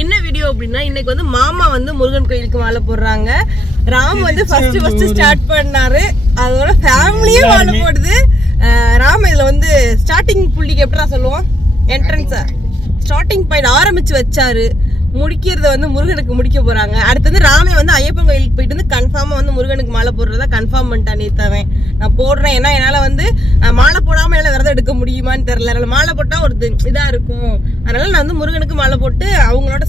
என்ன வீடியோ அப்படின்னா இன்னைக்கு வந்து மாமா வந்து முருகன் கோயிலுக்கு மாலை போடுறாங்க ராம் வந்து ஃபர்ஸ்ட் ஃபர்ஸ்ட் ஸ்டார்ட் பண்ணாரு. அதோட ஃபேமிலியே மாலை போடுது. ராம் இதுல வந்து ஸ்டார்டிங் புள்ளிக்கு எப்படா சொல்லுவோம்? என்ட்ரன்ஸா ஸ்டார்டிங் பாயிண்ட் ஆரம்பிச்சு வச்சாரு. முடிக்கிறத வந்து முருகனுக்கு முடிக்க போறாங்க. அடுத்து வந்து ராமே வந்து ஐயப்பன் கோயிலுக்கு போயிட்டு வந்து கன்ஃபார்மா வந்து முருகனுக்கு மாலை போடுறதா கன்ஃபார்ம் பண்ணிட்டான் நேத்தவன் நான் போடுறேன். ஏன்னா என்னால வந்து மாலை போடாம என்னால விரதம் எடுக்க முடியுமான்னு தெரியல. அதனால மாலை போட்டா ஒரு இதா இருக்கும். அதனால நான் வந்து முருகனுக்கு மாலை போட்டு அவங்களோட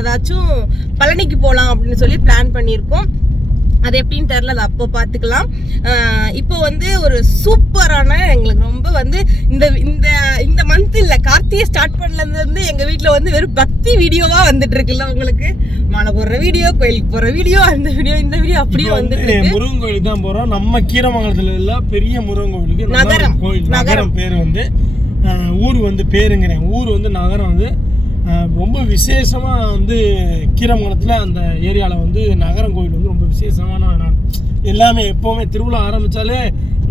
அதாச்சும் பழனிக்கு போகலாம் அப்படின்னு சொல்லி பிளான் பண்ணியிருக்கோம். அது எப்படின்னு தெரியல அது அப்போ பார்த்துக்கலாம். இப்போ வந்து ஒரு சூப்பரான எங்களுக்கு ரொம்ப வந்து இந்த இந்த இந்த மந்த் இல்ல கார்த்திகை ஸ்டார்ட் பண்ணதுல இருந்து எங்க வீட்ல வந்து வெறும் பக்தி வீடியோவா வந்துட்டு இருக்குல்ல உங்களுக்கு. மழை போடுற வீடியோ கோயிலுக்கு போற வீடியோ அந்த வீடியோ இந்த வீடியோ அப்படியே வந்துட்டு முருகன் கோயிலுக்கு தான் போறோம். நம்ம கீரமங்கலத்துல உள்ள பெரிய முருகன் கோயிலுக்கு. நகரம். கோயில் நகரம் பேர் வந்து ஊர் வந்து பேருங்கிறேன். ஊர் வந்து நகரம் வந்து ரொம்ப விசேஷமா வந்து கீரமங்கலத்துல அந்த ஏரியால வந்து நகரம் கோயில் வந்து ரொம்ப விசேஷமான நாள். எல்லாமே எப்பவுமே திருவிழா ஆரம்பிச்சாலே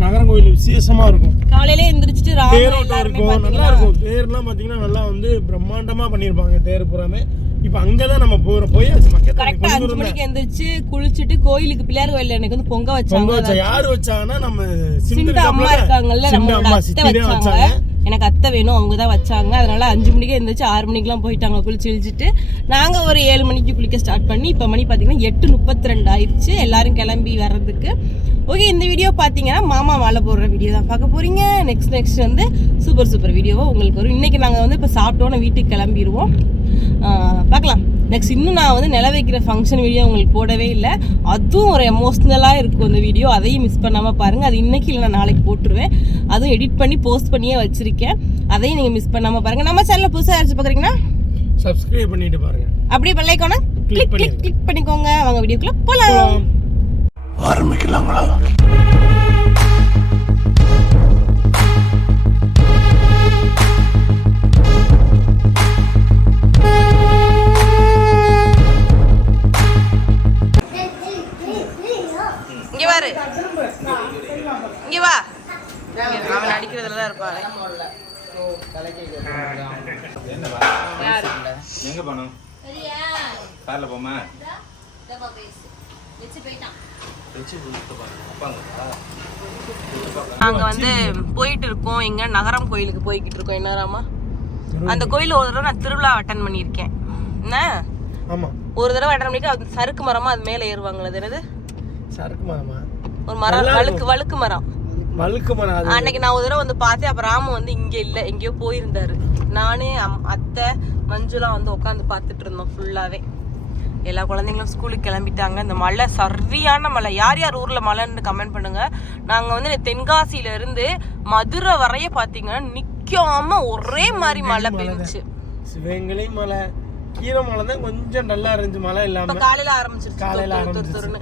நகரம் கோயில் விசேஷமா இருக்கும். காலையில எந்திரிச்சிட்டு தேரோட்டம் இருக்கும் நல்லா இருக்கும். தேர்லாம் பாத்தீங்கன்னா நல்லா வந்து பிரம்மாண்டமா பண்ணியிருப்பாங்க தேர் பூராமே. இப்போ அங்கதான் நம்ம போறோம் போய் மக்கள் கரெக்டா அஞ்சு மணிக்கு எந்திரிச்சு குளிச்சுட்டு கோயிலுக்கு பிள்ளையார் கோயில்ல எனக்கு வந்து பொங்க பொங்க வச்சாங்க வச்சா யாரு வச்சாங்கன்னா நம்ம சிந்த அம்மா இருக்காங்கல்ல அம்மா அத்தை வச்சாங்க. எனக்கு அத்தை வேணும் அவங்க தான் வச்சாங்க. அதனால் அஞ்சு மணிக்கே எழுந்திரிச்சு ஆறு மணிக்கெலாம் போயிட்டாங்க குளிச்சு இழிச்சிட்டு நாங்கள் ஒரு ஏழு மணிக்கு குளிக்க ஸ்டார்ட் பண்ணி இப்போ மணி பார்த்தீங்கன்னா எட்டு முப்பத்தி ரெண்டு ஆயிடுச்சு. எல்லாரும் கிளம்பி வர்றதுக்கு. ஓகே இந்த வீடியோ பார்த்தீங்கன்னா மாமா மாலை போடுற வீடியோ தான் பார்க்க போகிறீங்க நெக்ஸ்ட் நெக்ஸ்ட் வந்து சூப்பர் சூப்பர் வீடியோவாக உங்களுக்கு வரும் இன்னைக்கு நாங்கள் வந்து இப்போ சாப்பிட்டோன்னு வீட்டுக்கு கிளம்பிடுவோம். பார்க்கலாம். நெக்ஸ்ட் இன்னும் நான் வந்து நில வைக்கிற ஃபங்க்ஷன் வீடியோ உங்களுக்கு போடவே இல்லை. அதுவும் ஒரு எமோஷ்னலாக இருக்கும் அந்த வீடியோ அதையும் மிஸ் பண்ணாமல் பாருங்கள் அது இன்னைக்கு இல்லை நான் நாளைக்கு போட்டுருவேன். அதுவும் எடிட் பண்ணி போஸ்ட் பண்ணியே வச்சிருக்கேன். அதையும் நீங்கள் மிஸ் பண்ணாமல் பாருங்கள் நம்ம சேனலில் புதுசாக யாராச்சும் பார்க்குறீங்கன்னா சப்ஸ்கிரைப் பண்ணிட்டு பாருங்க. அப்படியே பெல்லைக்கான Click கிளிக் கிளிக் கிளிக் பண்ணிக்கோங்க. வாங்க வீடியோக்குள்ளே போகலாம் போலாம். ஆரம்பிக்கலாங்களா? தான் இருப்பான் எங்க போனோம்? கார்ல போமா? நாங்க வந்து போயிட்டு இருக்கோம். எங்க நகரம் கோயிலுக்கு போய்கிட்டு இருக்கோம். என்னராமா அந்த கோயில ஒரு தடவை நான் திருவிழா அட்டன் பண்ணியிருக்கேன். என்ன? ஆமா. ஒரு தடவை அட்டன் பண்ணிக்க அது சறுக்கு மரமா அது மேல ஏறுவாங்களே அது என்னது? சரக்கு மரமா? ஒரு மரம் வழுக்கு வழுக்கு மரம். அன்னைக்கு நான் ஒரு தடவை வந்து பார்த்தேன் அப்ப ராமு வந்து இங்க இல்ல எங்கேயோ போயிருந்தாரு. நானே அத்தை மஞ்சுலாம் வந்து உட்காந்து பார்த்துட்டு இருந்தோம் ஃபுல்லாவே எல்லா குழந்தைங்களும் ஸ்கூலுக்கு கிளம்பிட்டாங்க. இந்த மழை சரியான மழை. யார் யார் ஊர்ல மழைன்னு கமெண்ட் பண்ணுங்க. நாங்க வந்து இந்த தென்காசியில இருந்து மதுரை வரைய பாத்தீங்கன்னா நிக்காம ஒரே மாதிரி மழை பெஞ்சுச்சு சிவகங்கை மலை கீரை மலை தான் கொஞ்சம் நல்லா இருந்துச்சு மழை இப்ப இல்லாம. காலையில ஆரம்பிச்சிருச்சு காலையில துருன்னு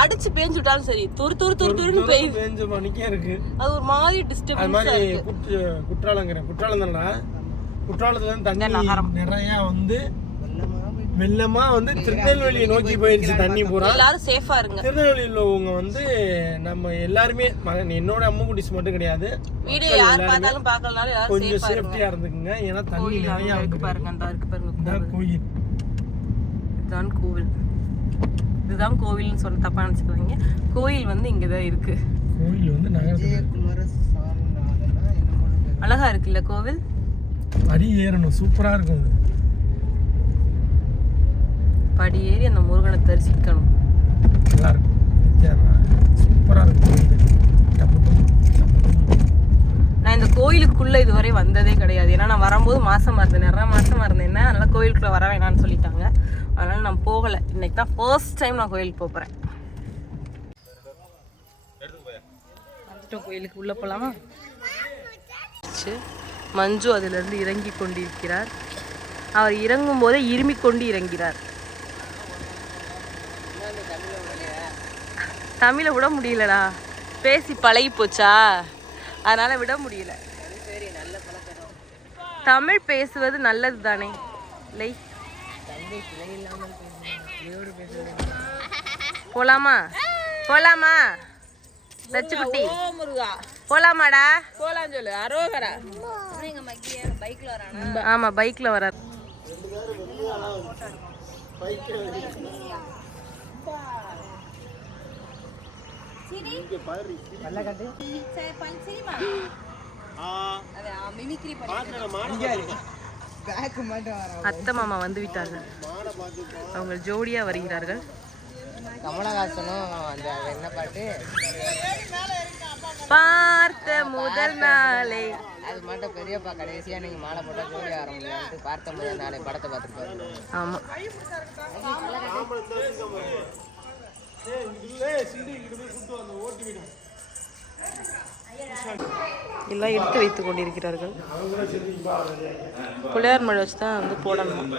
அடிச்சு பேஞ்சு விட்டாலும் சரி துரு துரு துரு துருன்னு பெய்யுது பேஞ்ச மணிக்கே இருக்கு. அது ஒரு மாதிரி அது டிஸ்டர்பன்ஸா மாதிரி இருக்கு. குற்ற குற்றாலங்கிறேன். குற்றாலம் தானடா? குற்றாலத்துல இருந்து தண்ணி. நிறைய வந்து வெள்ளமா வந்து திருநெல்வேலியை நோக்கி போயிருச்சு தண்ணி பூரா. எல்லாரும் சேஃபா இருங்க. திருநெல்வேலியில் உள்ளவங்க வந்து நம்ம எல்லாருமே மகன் என்னோட அம்மா குட்டிஸ் மட்டும் கிடையாது. வீடியோ யார் பார்த்தாலும் பார்க்கலனாலும் யாரும் கொஞ்சம் சேஃப்டியா இருந்துக்குங்க. ஏன்னா தண்ணி நிறைய இருக்கு வந்து பாருங்க அந்த இருக்கு பாருங்க கோயில். இதுதான் கோவில். இதுதான் கோவில்னு சொல்ல தப்பா நினைச்சுக்காதீங்க. கோயில் வந்து இங்கதான் இருக்கு. கோயில் வந்து நகரத்துல அழகா இருக்குல்ல கோவில்? படி ஏறணும். சூப்பரா இருக்கும். படி ஏறி அந்த முருகனை தரிசிக்கணும். நல்லா இருக்கும் சூப்பரா இருக்கும். நான் இந்த கோயிலுக்குள்ள இதுவரை வந்ததே கிடையாது. ஏன்னா நான் வரும்போது மாசமா இருந்தேன். நிறைய மாசமா இருந்தேன். அதனால கோயிலுக்குள்ள வர வேணாம்னு சொல்லிட்டாங்க. அதனால நான் போகல. இன்னைக்கு தான் ஃபர்ஸ்ட் டைம் நான் கோயிலுக்கு போப் போறேன். வந்துட்டோம் கோயிலுக்கு. உள்ள போலாமா? ச்சு. மஞ்சு அதிலிருந்து இறங்கி கொண்டிருக்கிறார். அவர் இறங்கும் போதே இருமிக் கொண்டு இறங்கிறார். தமிழை விட முடியலடா. பேசி பழகி போச்சா? அதனால விட முடியல. தமிழ் பேசுவது நல்லது தானே இல்லை போலாமா? போலாமா? லட்சுக்குட்டி முருகா. போலாமாடா? போலாம் சொல்லு. அரோகரா. ஆமா பைக்ல வரார் அத்தை மாமா வந்து விட்டார்கள். அவங்க ஜோடியா வருகிறார்கள். கமலஹாசனும் அந்த என்ன பாட்டு. பார்த்த முதல் நாளே. அது மட்டும் பெரியப்பா கடைசியா நீங்க மாலை போட்டா ஜோடி ஆரம்பிச்சு பார்த்த முதல் நாளை படத்தை பார்த்துருப்பாரு ஆமா. எல்லாம் எடுத்து வைத்துக் கொண்டிருக்கிறார்கள். புள்ளையார் மழை வச்சு தான் வந்து போடணும்.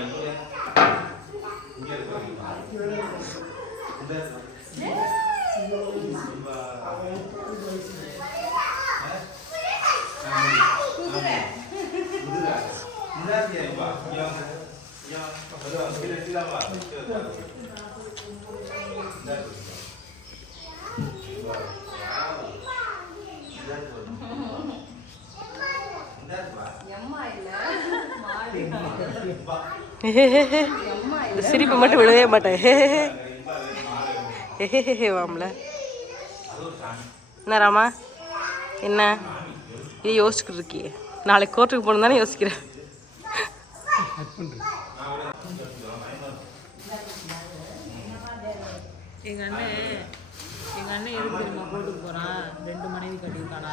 இந்த சிரிப்பு மட்டும் விழவே மாட்டேன். வாம்ல. என்ன ராமா? என்ன? இது யோசிச்சுக்கிட்டு இருக்கியே நாளைக்கு கோர்ட்டுக்கு போகணும் தானே யோசிக்கிறேன். எங்க அண்ணன் எங்க அண்ணன் எதுக்கு தெரியுமா கோர்ட்டுக்கு போறான் ரெண்டு மனைவி கட்டியிருக்கானா?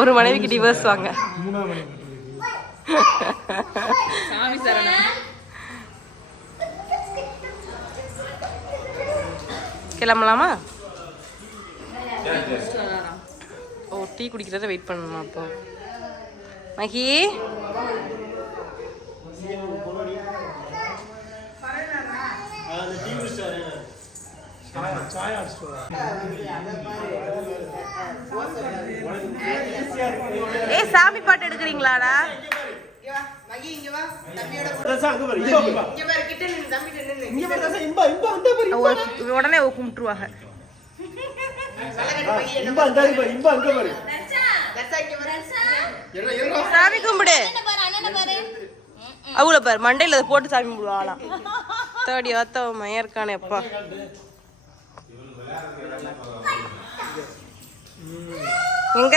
ஒரு மனைவிக்கு டிவோர்ஸ் வாங்க. சாமி சரணம். கிளம்பலாமா ஓ டீ குடிக்கிறத வெயிட் பண்ணணுமா அப்போ மகி? அந்த டிவி ஸ்டார் சாயா ஸ்டோர் ஏய் சாமி பாட்டு எடுக்கிறீங்களாடா அங்க பாரு இங்க பாரு. இங்க பாரு தசா, இம்பா இம்பா அந்த பாரு அவ- உடனே அவ கும்பிட்டுருவாங்க. இம்பா அந்த பாரு. இம்பா அங்க பாரு. சாமி கும்பிடு. அவள பாரு மண்டையில அதை போட்டு சாமி கும்பிடுவாளாம் தேடி வாத்த மயர்க்கானே அப்பா. எங்க?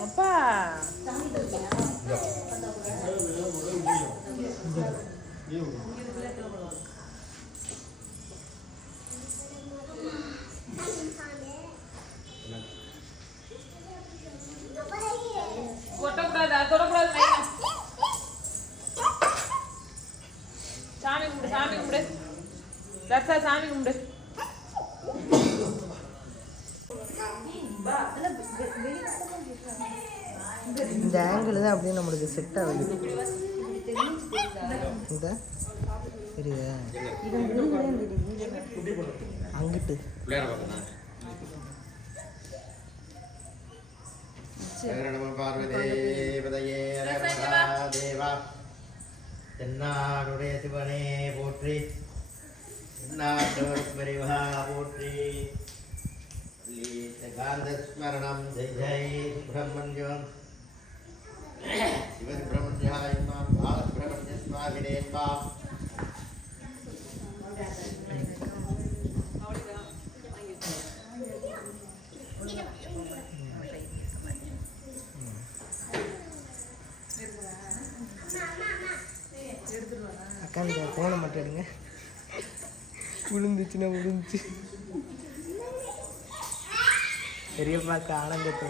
அப்பா. கொட்டக்கூடாது தொடக்கூடாது சாமி கும்பிடு சாமி கும்பிடு தர்சா சாமி கும்பிடு இந்த ஆங்கிள் தான் அப்படியே நம்மளுக்கு செட் ஆகுது இந்த தெரியுதா அங்கிட்டு. தென்னாடுடைய சிவனே போற்றி. தென்னாட்டோர் பெரிவா போற்றி. காந்தஸ்மரணம் ஜெய் ஜெய். சுப்பிரமணியம் சிவசுப்பிரமணியாய மாம் பாலசுப்பிரமணிய சுவாமினே மாம் அக்கா இந்த ஃபோனை மட்டும் எடுங்க. விழுந்துச்சுன்னா விழுந்துச்சு பெரியப்பாக்கு ஆனந்தத்தை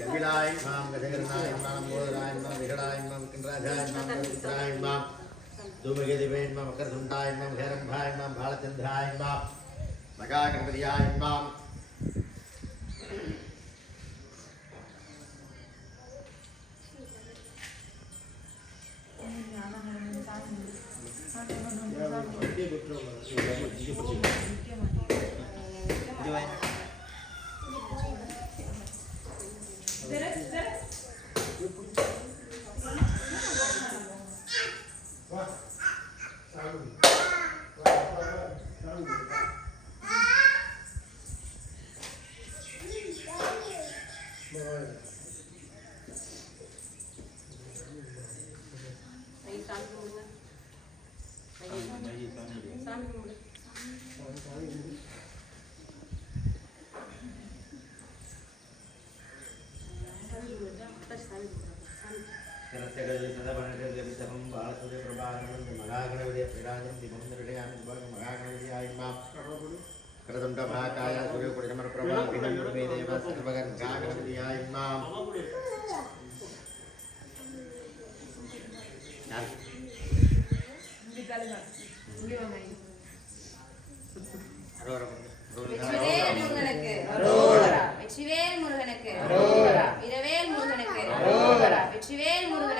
கபிலாய் மாம் கஜகரனாய் மாம் போதராய் மாம் விகடாய் மாம் चंद्राध्यायमाम चंद्रायमाम धूमगेदिवेन्माम मकरधुण्डायमाम हेरम्भायमाम भालचंद्रायमाम मकागणपतियायमाम Thank you. ജലപണജലജപം വാസുദ പ്രഭാകരം മഹാഗണപതിയെ പീഡാജം ദിമം നിർടയാമി മഹാഗണപതിയായിമാം കൃതണ്ഡഭാകായ സൂര്യപുരുഷമർപ്രഭാ വിമന്മേ ദേവ സർവകർഗാഗണപതിയായിമാം வெற்றிவேல் முருகனுக்கு இரவேல் முருகனுக்கு வெற்றிவேல் முருகனுக்கு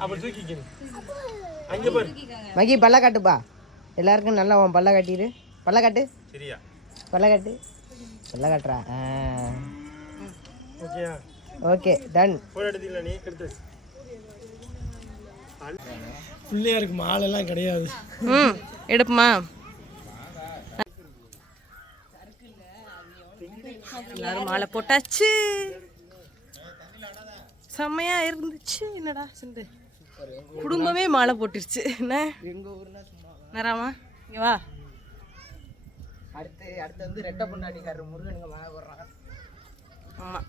அப்படி தூக்கிக்க அங்க பாரு மகி பல்ல காட்டுப்பா. எல்லாருக்கும் நல்லா பல்ல காட்டிடு பல்ல காட்டு. சரியா. பல்ல காட்டு. பல்ல காட்டுறா. ஓகே டன் எடுத்து. பிள்ளையாருக்கு மாலைலாம் கிடையாது. ம் எடுப்புமா? எல்லாரும் மாலை போட்டாச்சு. செம்மையா இருந்துச்சு. என்னடா சிந்து குடும்பமே மாலை போட்டுருச்சு. என்ன? நேராமா இங்க வா. அடுத்து அடுத்து வந்து ரெட்டை பொண்டாட்டிக்காரர் முருகனுக்கு மாலை போடுறாங்க. ஆமா.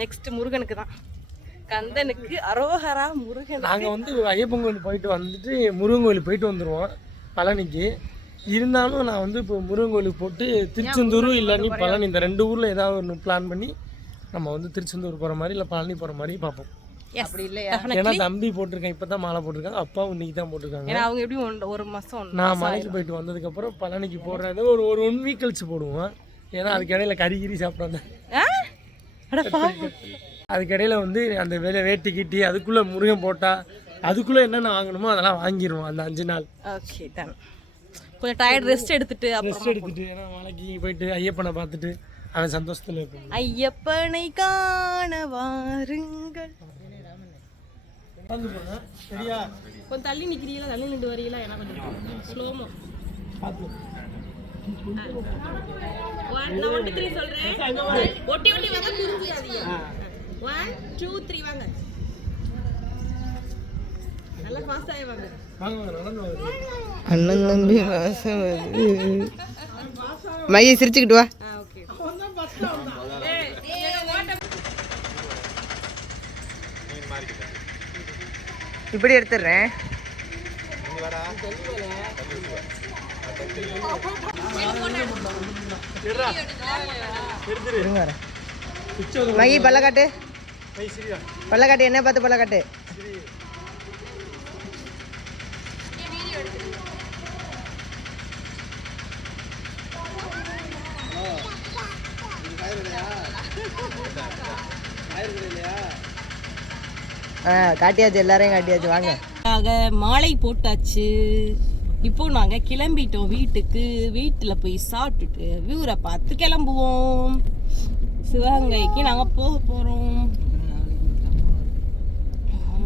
நெக்ஸ்ட் முருகனுக்கு தான். கந்தனுக்கு அரோகரா முருகன் நாங்கள் வந்து ஐயப்பன் கோயில் போயிட்டு வந்துட்டு முருகன் கோயிலுக்கு போயிட்டு வந்துடுவோம் பழனிக்கு. இருந்தாலும் நான் வந்து இப்போ முருகன் கோயிலுக்கு போட்டு திருச்செந்தூர் இல்லாட்டி பழனி இந்த ரெண்டு ஊரில் ஏதாவது ஒன்று பிளான் பண்ணி நம்ம வந்து திருச்செந்தூர் போகிற மாதிரி இல்லை பழனி போகிற மாதிரி பார்ப்போம். அப்படி இல்லையா? ஏன்னா தம்பி போட்டிருக்கேன் இப்போ தான் மாலை போட்டிருக்காங்க அப்பாவும் இன்னைக்கு தான் போட்டிருக்காங்க. ஏன்னா அவங்க ஒன்று- ஒரு மாசம் ஒன்று நான் மலைக்கு போயிட்டு வந்ததுக்கப்புறம் பழனிக்கு போடுறது ஒரு ஒரு ஒன் வீக் கழிச்சு போடுவோம். ஏன்னா அதுக்கு இடையில கறி கிரி சாப்பிட்றாங்க ஆ? அட பாவம். அதுக்கு இடையில வந்து அந்த வேலை வேட்டி கிட்டி அதுக்குள்ளே முருகன் போட்டால் அதுக்குள்ளே என்னென்ன வாங்கணுமோ அதெல்லாம் வாங்கிடுவோம் அந்த அஞ்சு நாள். ஓகே டன் கொஞ்சம் டயர்ட் ரெஸ்ட் எடுத்துட்டு ரெஸ்ட் அப்புறம் எடுத்துட்டு ஏன்னா மலைக்கு போயிட்டு ஐயப்பனை பார்த்துட்டு அவன் சந்தோஷத்தில் இருப்பான். ஐயப்பனை காண வாருங்கள். வந்து போங்க சரியா? கொஞ்சம் தள்ளி நிக்கிறீங்களா? தள்ளி நின்று வரீங்களா? ஏன்னா கொஞ்சம் ஸ்லோமோ நான் ஒன் டூ த்ரீ சொல்றேன். ஒட்டி ஒட்டி வாங்க புரிஞ்சிடாதீங்க ஒன் டூ த்ரீ வாங்க. நல்லா ஃபாஸ்ட் ஆகி வாங்க. அண்ணன் தம்பி வாசம் மையை சிரிச்சுக்கிட்டு வா ஆ ஓகே இப்படி எடுத்துடுறேன். மகி பல்ல காட்டு போய் சரியா பல்ல காட்டு என்ன பார்த்து பல்ல காட்டு காட்டியாச்சு எல்லாரையும் காட்டியாச்சு. வாங்க. ஆக மாலை போட்டாச்சு. இப்போ நாங்க கிளம்பிட்டோம் வீட்டுக்கு. வீட்டுல போய் சாப்பிட்டுட்டு வியூரை பார்த்து கிளம்புவோம். சிவகங்கைக்கு நாங்க போக போறோம்.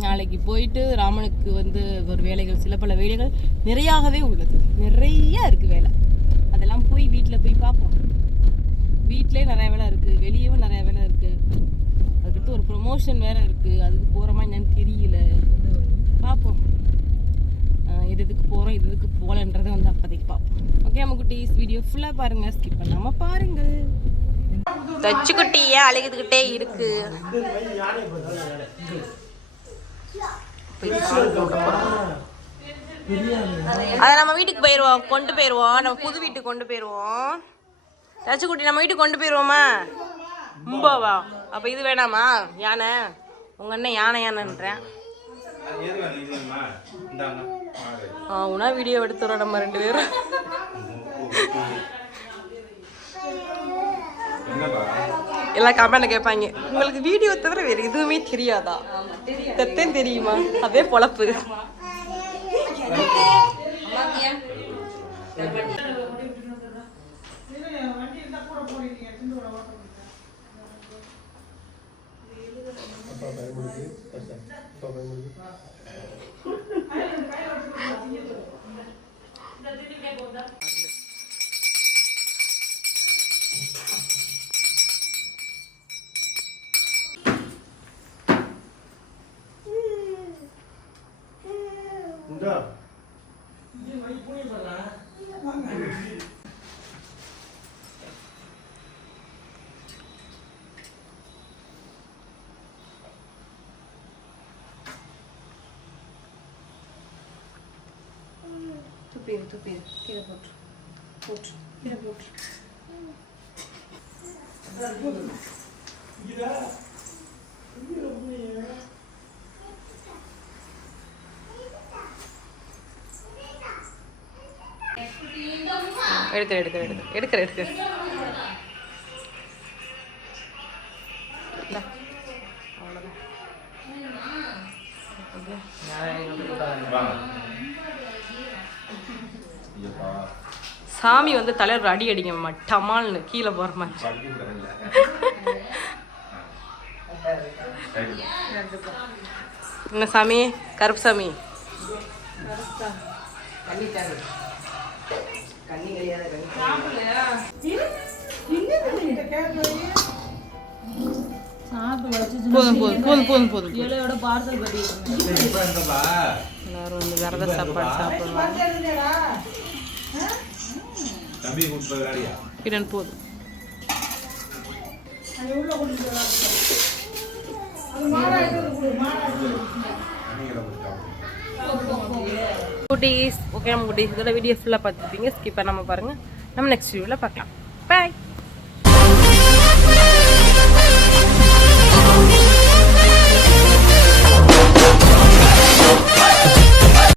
நாளைக்கு போயிட்டு ராமனுக்கு வந்து ஒரு வேலைகள் சில பல வேலைகள் நிறையாகவே உள்ளது. நிறைய இருக்கு வேலை. அதெல்லாம் போய் வீட்டில் போய் பார்ப்போம். வீட்டிலே நிறைய வேலை இருக்கு. வெளியவும் நிறைய வேலை இருக்கு. அடுத்து ஒரு ப்ரொமோஷன் வேறு இருக்குது அதுக்கு போகிறோமா என்னன்னு தெரியல. பார்ப்போம் எது இது போகிறோம் இது எதுக்கு போகலன்றதை வந்து அப்போதைக்கு பார்ப்போம் ஓகே நம்ம குட்டீஸ் வீடியோ ஃபுல்லாக பாருங்கள் ஸ்கிப் பண்ணாமல் பாருங்கள். தச்சு குட்டியே ஏன் அழுகுதுகிட்டே இருக்கு. அதை நம்ம வீட்டுக்கு போயிடுவோம் கொண்டு போயிடுவோம் நம்ம புது வீட்டுக்கு கொண்டு போயிடுவோம் தச்சு குட்டி நம்ம வீட்டுக்கு கொண்டு போயிடுவோமா மும்பாவா அப்போ இது வேணாமா? யானை? உங்கள் அண்ணன் யானை யானைன்றேன். உணவு ஆ உனா வீடியோ எடுத்துறோம் நம்ம ரெண்டு பேரும். எல்லாம் கமெண்ட் கேட்பாங்க. உங்களுக்கு வீடியோ தவிர வேறு எதுவுமே தெரியாதா? தெத்தேன் தெரியுமா? அதே பொழப்பு. মুরগি আচ্ছা সবাই মুরগি 이제 많이 보내잖아. துப்பிடு கீழே போட்டு போட்டு கீழே போட்டு எடுக்கிற எடுக்கிற எடுக்கிற எடுக்கிற எடுக்கிற இந்தா. சாமி வந்து தலைவர் அடி அடிங்க மாமா டமால்னு கீழே போற மாதிரி. என்ன சாமி? கருப்பு சாமி. போதும் போதும் போதும் போதும் போதும். எல்லாரும் வந்து விரத சாப்பாடு சாப்பிடலாம். தம்பி கூட்டு போய் விளையாடியா கிரண் போதும் குட்டீஸ் ஓகே நம்ம குட்டீஸ் இதோட வீடியோ ஃபுல்லாக பார்த்துருப்பீங்க. ஸ்கிப் பண்ணாமல் பாருங்கள் நம்ம நெக்ஸ்ட் வீடியோவில் பார்க்கலாம். பாய்